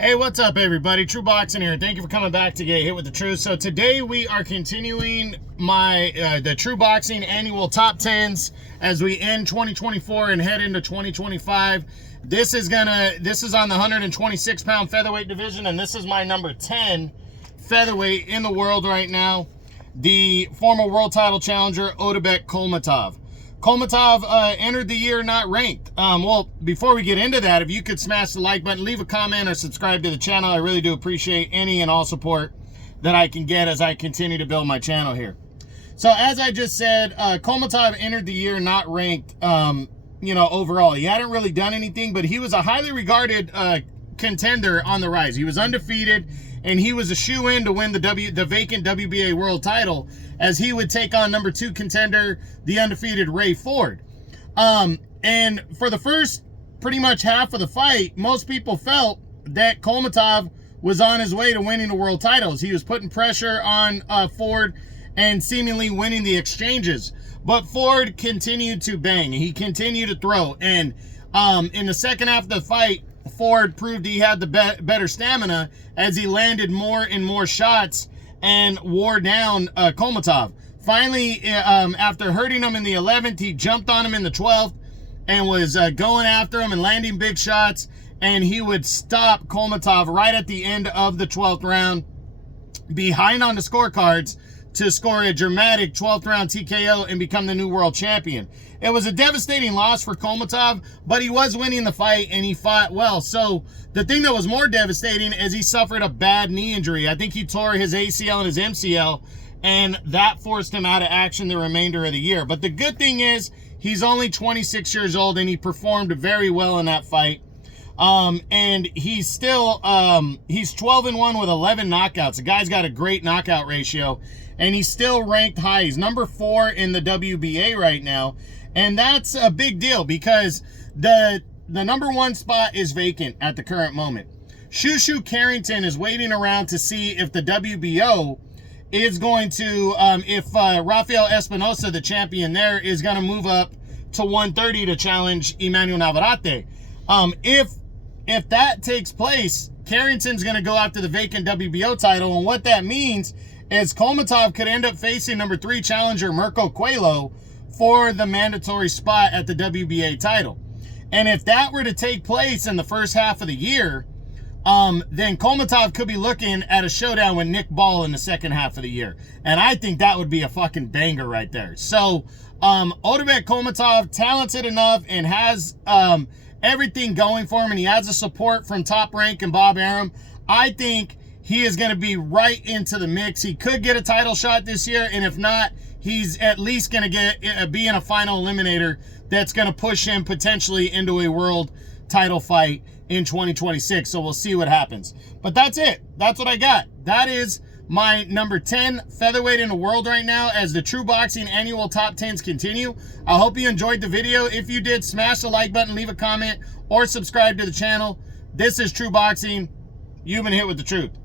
Hey, what's up, everybody? True Boxing here. Thank you for coming back to Get Hit with the Truth. So today we are continuing the True Boxing annual top 10s as we end 2024 and head into 2025. This is on the 126-pound featherweight division, and this is my number 10 featherweight in the world right now, the former world title challenger Otabek Kholmatov. Kholmatov entered the year not ranked. Well, before we get into that, if you could smash the like button, leave a comment, or subscribe to the channel, I really do appreciate any and all support that I can get as I continue to build my channel here. So as I just said, Kholmatov entered the year not ranked, overall. He hadn't really done anything, but he was a highly regarded contender on the rise. He was undefeated, and he was a shoe-in to win the vacant WBA world title, as he would take on number 2 contender, the undefeated Ray Ford. And for the first pretty much half of the fight, most people felt that Kholmatov was on his way to winning the world titles. He was putting pressure on Ford and seemingly winning the exchanges. But Ford continued to bang. He continued to throw. And in the second half of the fight, Ford proved he had the better stamina as he landed more and more shots and wore down Kholmatov. Finally, after hurting him in the 11th, he jumped on him in the 12th and was going after him and landing big shots, and he would stop Kholmatov right at the end of the 12th round, behind on the scorecards, to score a dramatic 12th round TKO and become the new world champion. It was a devastating loss for Kholmatov, but he was winning the fight and he fought well. So the thing that was more devastating is he suffered a bad knee injury. I think he tore his ACL and his MCL, and that forced him out of action the remainder of the year. But the good thing is he's only 26 years old and he performed very well in that fight. And he's still, he's 12-1 with 11 knockouts. The guy's got a great knockout ratio, and he's still ranked high. He's number 4 in the WBA right now. And that's a big deal because the number 1 spot is vacant at the current moment. Shushu Carrington is waiting around to see if the WBO is going to, if Rafael Espinosa, the champion there, is going to move up to 130 to challenge Emmanuel Navarrete. If that takes place, Carrington's going to go after the vacant WBO title, and what that means is Kholmatov could end up facing number 3 challenger Mirko Coelho for the mandatory spot at the WBA title. And if that were to take place in the first half of the year, then Kholmatov could be looking at a showdown with Nick Ball in the second half of the year. And I think that would be a fucking banger right there. So, Otabek Kholmatov, talented enough and has everything going for him, and he has the support from Top Rank and Bob Arum. I think he is going to be right into the mix. He could get a title shot this year, and if not, he's at least going to be in a final eliminator that's going to push him potentially into a world title fight in 2026. So we'll see what happens. But that's it. That's what I got. That is my number 10 featherweight in the world right now as the True Boxing annual top 10s continue. I hope you enjoyed the video. If you did, smash the like button, leave a comment, or subscribe to the channel. This is True Boxing. You've been hit with the truth.